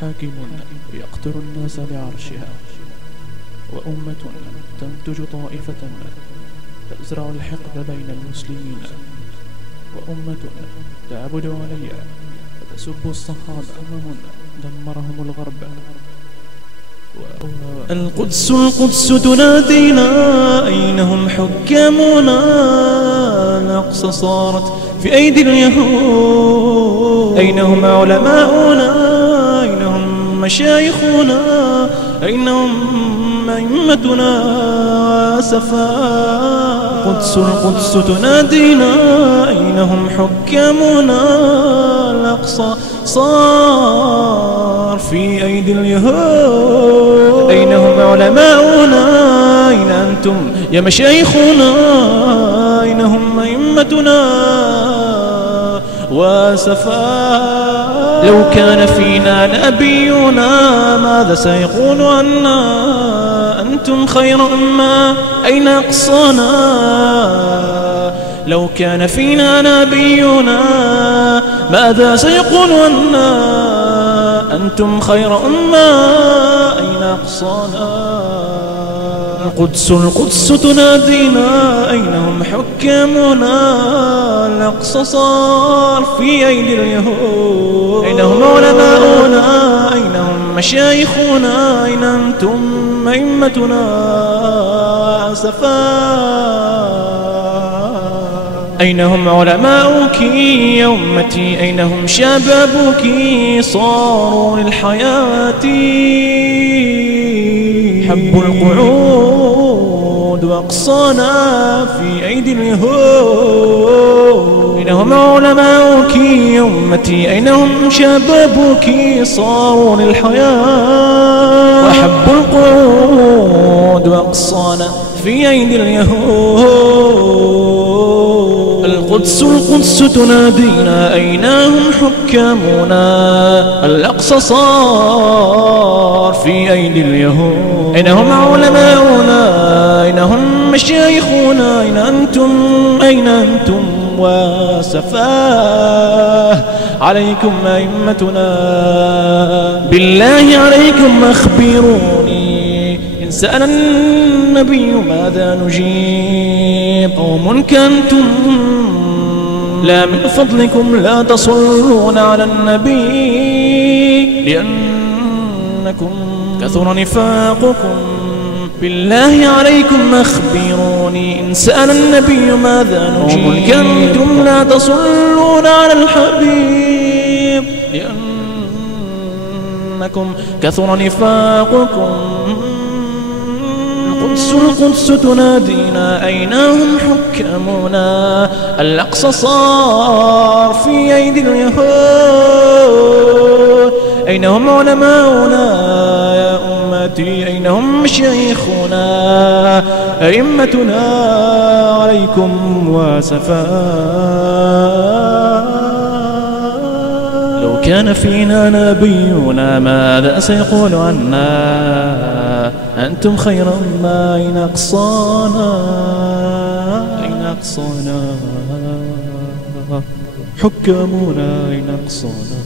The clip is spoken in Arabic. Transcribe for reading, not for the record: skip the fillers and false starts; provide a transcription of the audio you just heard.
حاكم يقتل الناس بعرشها، وأمة تنتج طائفة تزرع الحقد بين المسلمين، وأمة تعبد عليا فتسب الصحابة دمرهم الغرب. القدس القدس تنادينا، أين هم حكامنا؟ الأقصى صارت في أيدي اليهود. أين هم علماؤنا؟ أين هم مشايخنا؟ أين هم أئمتنا وسفاء؟ القدس القدس تنادينا، أين هم حكامنا؟ الأقصى صار في أيدي اليهود. أين هم علماؤنا؟ أين أنتم يا مشايخنا؟ أين هم أئمتنا وسفاء؟ لو كان فينا نبينا ماذا سيقول عنا؟ أنتم خير أمة أين أقصانا؟ لو كان فينا نبينا ماذا سيقول عنا؟ أنتم خير أمة أين أقصانا؟ القدس القدس تنادينا، أين هم حكامنا؟ الأقصى صار في أيدي اليهود. أين هم علماؤنا؟ أين هم مشايخنا؟ أين أنتم أئمتنا سفاء؟ أين هم علماؤك يا أمتي؟ أين هم شبابك؟ صاروا للحياة حبوا القعود، وأقصانا في أيدي اليهود. أين هم علماؤك يا أمتي؟ أين هم شبابك؟ صاروا للحياة وحبوا القعود، وأقصانا في أيدي اليهود. القدس القدس تنادينا، أين هم حكامنا؟ الأقصى صار في أيدي اليهود. أين هم علماؤنا؟ أين هم مشايخنا؟ أين أنتم؟ أين أنتم وسفاه؟ عليكم أئمتنا، بالله عليكم أخبروني، إن سأل النبي ماذا نجيب؟ قوم كنتم لا من فضلكم لا تصلون على النبي، لأنكم كثر نفاقكم. بالله عليكم أخبروني، إن سأل النبي ماذا نجيب؟ قوم كنتم لا تصلون على الحبيب، لأنكم كثر نفاقكم. القدس القدس تنادينا، أين هم حكامنا؟ الأقصى صار في أيدي اليهود. أين هم علماؤنا يا أمتي؟ أين هم مشايخنا؟ أئمتنا عليكم وسفاء. لو كان فينا نبينا ماذا سيقول عنا؟ أنتم خير ما أين أقصانا؟ أين أقصانا؟ حكامنا أين أقصانا؟